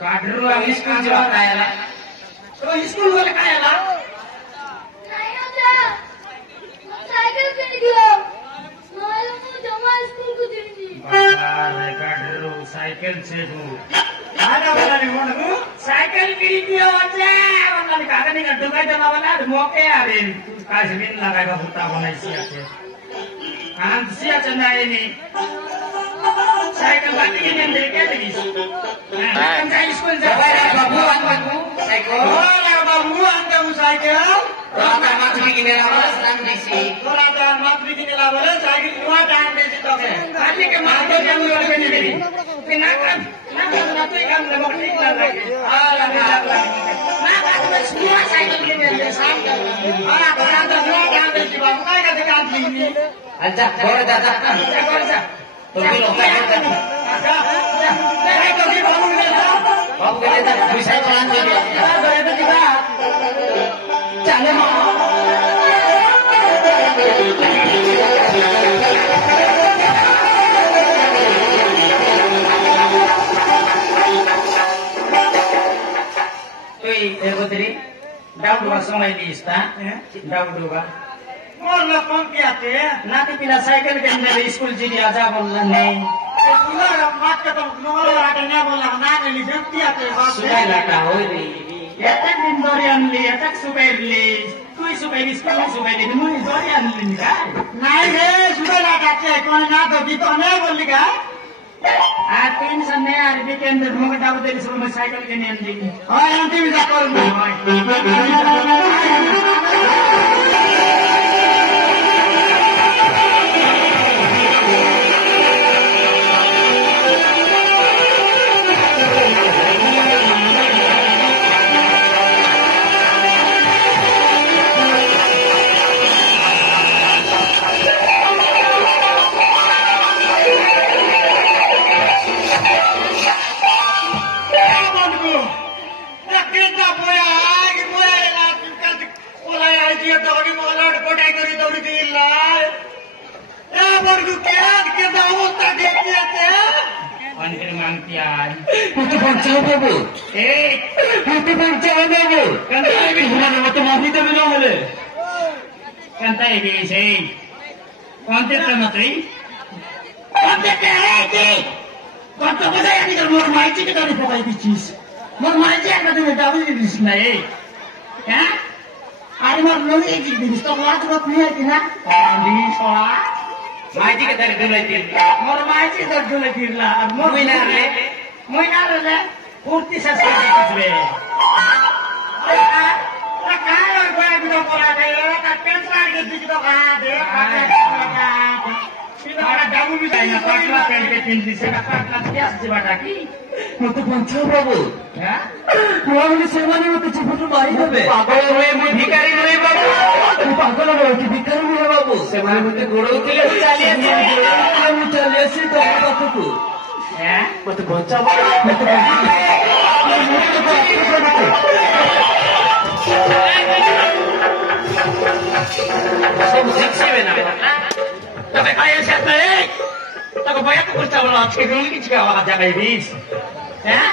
गाडीवर आम्ही स्कूल जेव्हा खायला तो स्कूल वर खायला नाही होता सायकल किती दिलो मला मग जमा स्कूल को देनी अरे गाडीवर सायकल से तू आना वाला नहीं मोनू सायकल किरी दियो अचे वाला कागनी का दुकान चला वाला मोके अरे काश्मीर लगाएगा भूता बनाई से हम सिया चंदा है नहीं साइकिल बाटी के लिए देखे लगी हम का स्कूल जा बाबू अंकल साइकिल ओला बाबू अंकल साइकिल राता मत बिकिने लावला नाम देसी राता मत बिकिने लावला साइकिल कुआ टाइम देसी तो के खाली के मार दो हम लोग बने मेरी ना तो काम ले मत ठीक लगे लगा ना बात स्कूल साइकिल के लिए साइकिल राता कुआ टाइम देसी बाबू का काम दी अच्छा बोल दादा जा तो भी लोग क्या करते हैं नहीं तो भी बाबू के लिए विषय चलान दे दिया चलो तो ये बतरी डाउट हुआ समय भी इसका डाउट होगा और लोग कौन क्या थे ना तो पिला साइकिल के अंदर स्कूल जी आजा बोलना नहीं सुना बात का तो नोर आके नहीं बोला ना नहीं व्यक्ति आते सुबह लगा हो रही ये तक दिन दोरियान ली ये तक सुबह ली कोई सुबह स्कूल में सुबह ली मुझे दोरियान ली नहीं रे सुबह लगा के कौन ना तो भी तो नहीं बोली का आज 3 संडे अरबी के अंदर मुझे डाल दे स्कूल में साइकिल के नहीं आती हाँ आंटी भी जा माहिती के दर जुलाई तीरला मोर माहिती दर जुलाई तीरला अब मोर महीना रे पूर्ति से कुछबे काय और बड़ा बिना पड़ा दे का पेंट्रा के दिख तो का दे सीधा डाबू भी जाएगा पाटला पेंट के 3 दिन से का पाटला क्या से बाटा की मत पंचा बाबू हां पुरानी सेवानी में कुछ फोटो मारी होबे पागल होए मैं भिखारी नहीं बाबू पागल हो कि भिखारी नहीं बाबू सेवानी में गोड़ो के लिए चलिए से तो बात को हैं मत पंचा बाबू मत सब शिक्षे में ना तो खाया सकते हैं तो भैया को कुछ बोला अच्छे रूल की जगह आ जाए बीस हैं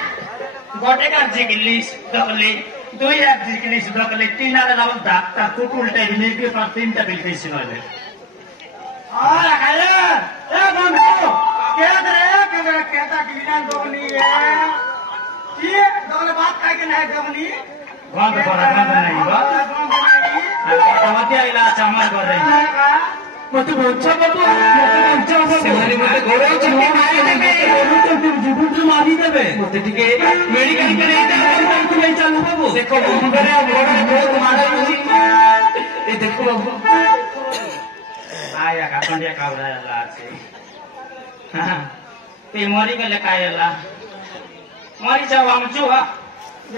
गोटे का जिगलिस डबली 2000 जिगलिस डबली 3000 डबल ता कुछ उल्टे भी नहीं के पास 3 टा बिल्कुल सुनाले और खाया ए बंदो क्या करे कहता कि बिना दोनी है ये दोले बात का के नहीं दोनी बंद करा नहीं बात समझिए इलाज समाज कर रही मत पंचा बाबू मत पंचा बाबू सेवानी मते गोरो चिन्ह मारी देबे जीवन से मारी देबे मते टिके मेडिकल करे तो नहीं चालू बाबू देखो बम करे बड़ा बहुत मारे ये देखो बाबू आया का पंडिया का उड़ा लाचे हां ते मरी गले कायला मरी जाव हम जुहा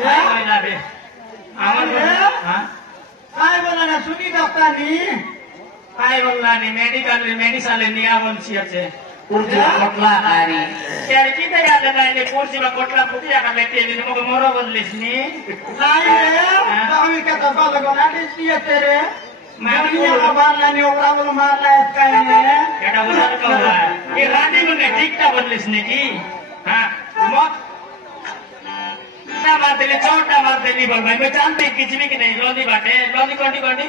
ये लाबे आवन हां काय बोला ना सुनी डॉक्टर नी काय बोलला नी मेडिसिन निया बोलची আছে पूर्तिला कोटला आरी यार की ते याद नाही पूर्तिला कोटला पुतिया का लेते नी मग मोरो बोललीस नी नाही रे आम्ही का तो बाल गोला दिसती तेरे मैं का मारला नी ओकरा बोल मारला काय ने एटा बोला का ये रानी ने ठीकटा बोललीस नी की हां मग के चोटा मारते नहीं बोल भाई मैं जानते किसी भी की नहीं लोनी बाटे लोनी कोंडी कोंडी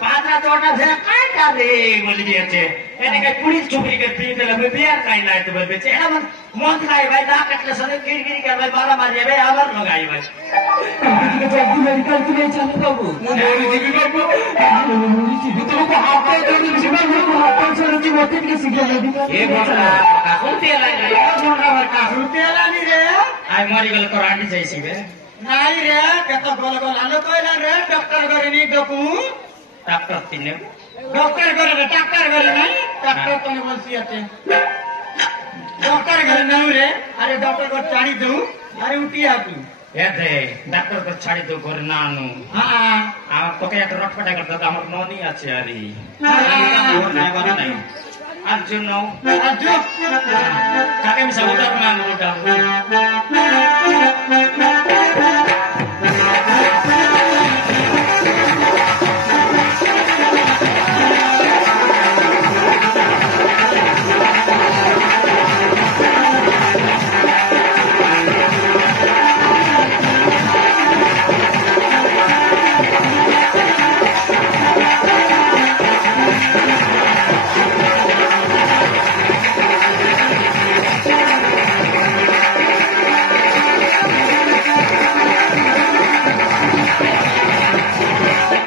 पांचरा चोटा से काय का रे बोली दिए थे यानी कि पुलिस छोकरी के पी दे लगे बियार काई लाए तो बोल बेचे ना मन खाए भाई ना कटले सने गिर कर भाई बारा मार जाए आवर लोग आई भाई जल्दी मेडिकल के लिए चलो बाबू मोरी जी बाबू तुमको हाथ पे दे दी जीवन में हाथ पे से रुचि होती है किसी के मेडिकल ये बोल रहा का सुनते ला ये बोल रहा का सुनते ला नहीं रे आई मरी गल तो रांडी जैसी बे नहीं रे कत गोल गोल आलो कोइला रे डॉक्टर करे नहीं डकू डॉक्टर तिने डॉक्टर करे नहीं डॉक्टर तो नहीं बोलसी आते डॉक्टर करे नहीं रे अरे डॉक्टर को चाड़ी दऊ अरे उठी आती ये दे डॉक्टर को छाड़ी दो कर नानु हां आम तो के रटपटा करता हमर नोनी আছে আরে और नहीं बना नहीं अर्जुन नो अर्जुन काके में समुद्र में मोटा